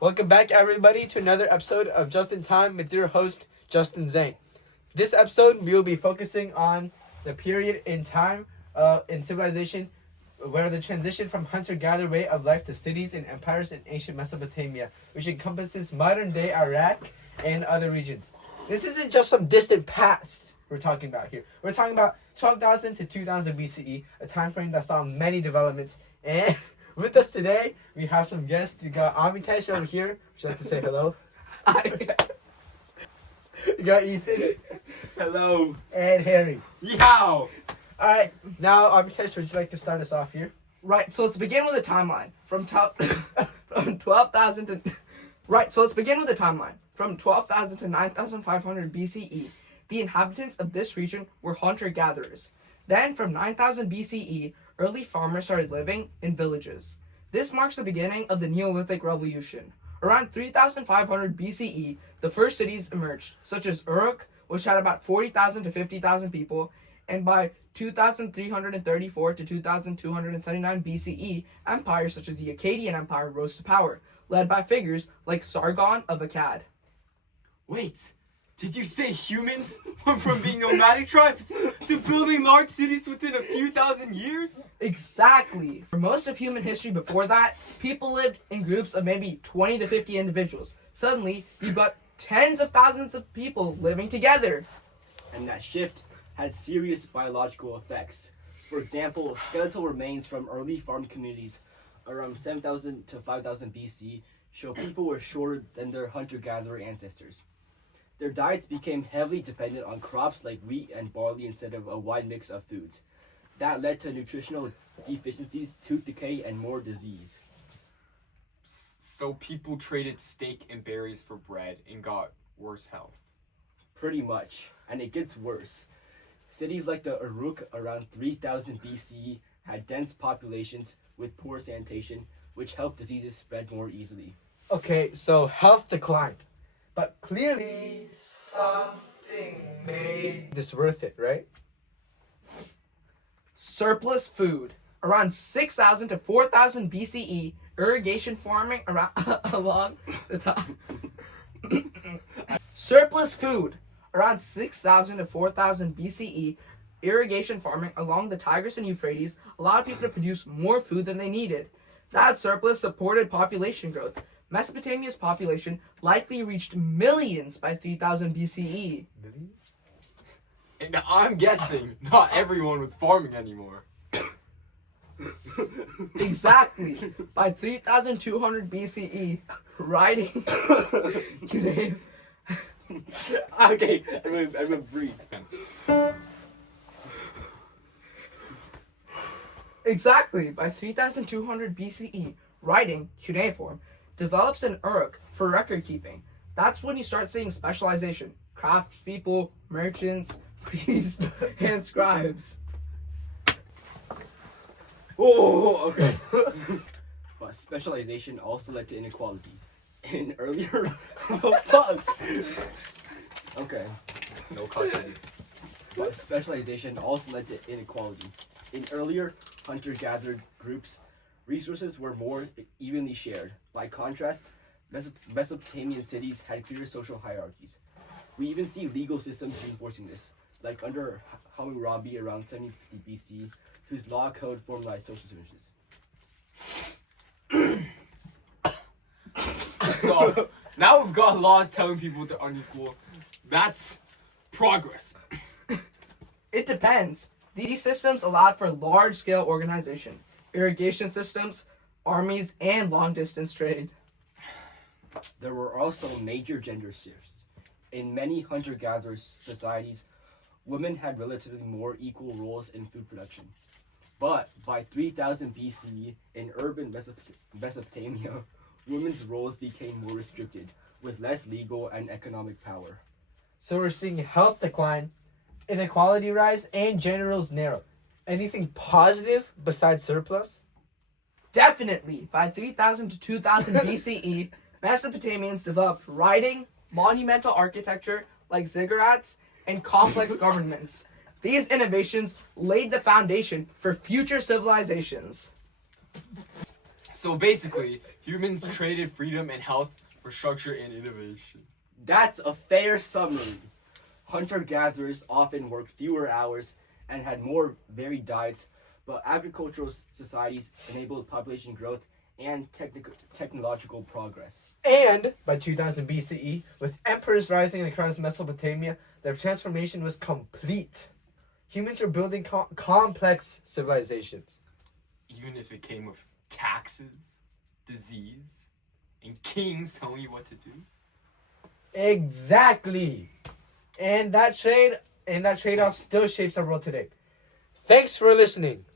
Welcome back, everybody, to another episode of Just in Time with your host, Justin Zhang. This episode, we will be focusing on the period in time in civilization where the transition from hunter-gatherer way of life to cities and empires in ancient Mesopotamia, which encompasses modern-day Iraq and other regions. This isn't just some distant past we're talking about here. We're talking about 12,000 to 2000 BCE, a time frame that saw many developments. And with us today, we have some guests. We got Amitesh over here. Would you like to say hello? You got Ethan. Hello. And Harry. Yow! Alright, now Amitesh, would you like to start us off here? Right, so let's begin with a timeline. From 12,000 to... Right, so let's begin with a timeline. From 12,000 to 9,500 BCE, the inhabitants of this region were hunter-gatherers. Then, from 9,000 BCE, early farmers started living in villages. This marks the beginning of the Neolithic Revolution. Around 3,500 BCE, the first cities emerged, such as Uruk, which had about 40,000 to 50,000 people, and by 2,334 to 2,279 BCE, empires such as the Akkadian Empire rose to power, led by figures like Sargon of Akkad. Wait, did you say humans went from being nomadic tribes to building large cities within a few thousand years? Exactly. For most of human history before that, people lived in groups of maybe 20 to 50 individuals. Suddenly, you've got tens of thousands of people living together. And that shift had serious biological effects. For example, skeletal remains from early farm communities around 7,000 to 5,000 BC show people were shorter than their hunter-gatherer ancestors. Their diets became heavily dependent on crops like wheat and barley instead of a wide mix of foods. That led to nutritional deficiencies, tooth decay, and more disease. So people traded steak and berries for bread and got worse health. Pretty much. And it gets worse. Cities like the Uruk around 3000 BCE had dense populations with poor sanitation, which helped diseases spread more easily. Okay, so health declined. But clearly, something made this worth it, right? Surplus food. Around 6,000 to 4,000 BCE, irrigation farming around along the time. Surplus food. Around 6,000 to 4,000 BCE, irrigation farming along the Tigris and Euphrates allowed people to produce more food than they needed. That surplus supported population growth. Mesopotamia's population likely reached millions by 3000 BCE. And I'm guessing not everyone was farming anymore. Exactly. By 3200 BCE, writing... Okay, I'm gonna breathe. Exactly. By 3200 BCE, writing, cuneiform, develops in Uruk for record keeping. That's when you start seeing specialization. Craftspeople, merchants, priests, and scribes. Oh, okay. But specialization also led to inequality. In earlier... Oh, fuck! Okay. No cussing. But specialization also led to inequality. In earlier hunter-gatherer groups, resources were more evenly shared. By contrast, Mesopotamian cities had clear social hierarchies. We even see legal systems reinforcing this, like under Hammurabi around 750 BC, whose law code formalized social services. So, now we've got laws telling people they're unequal. That's progress. It depends. These systems allowed for large-scale organization, irrigation systems, armies, and long-distance trade. There were also major gender shifts. In many hunter-gatherer societies, women had relatively more equal roles in food production. But by 3000 BCE, in urban Mesopotamia, women's roles became more restricted, with less legal and economic power. So we're seeing health decline, inequality rise, and gender roles narrow. Anything positive besides surplus? Definitely. By 3000 to 2000 BCE, Mesopotamians developed writing, monumental architecture like ziggurats, and complex governments. These innovations laid the foundation for future civilizations. So basically, humans traded freedom and health for structure and innovation. That's a fair summary. Hunter-gatherers often worked fewer hours and had more varied diets, but agricultural societies enabled population growth and technological progress. And by 2000 BCE, with emperors rising across Mesopotamia, their transformation was complete. Humans were building complex civilizations. Even if it came with taxes, disease, and kings telling you what to do. Exactly. And that trade-off still shapes our world today. Thanks for listening.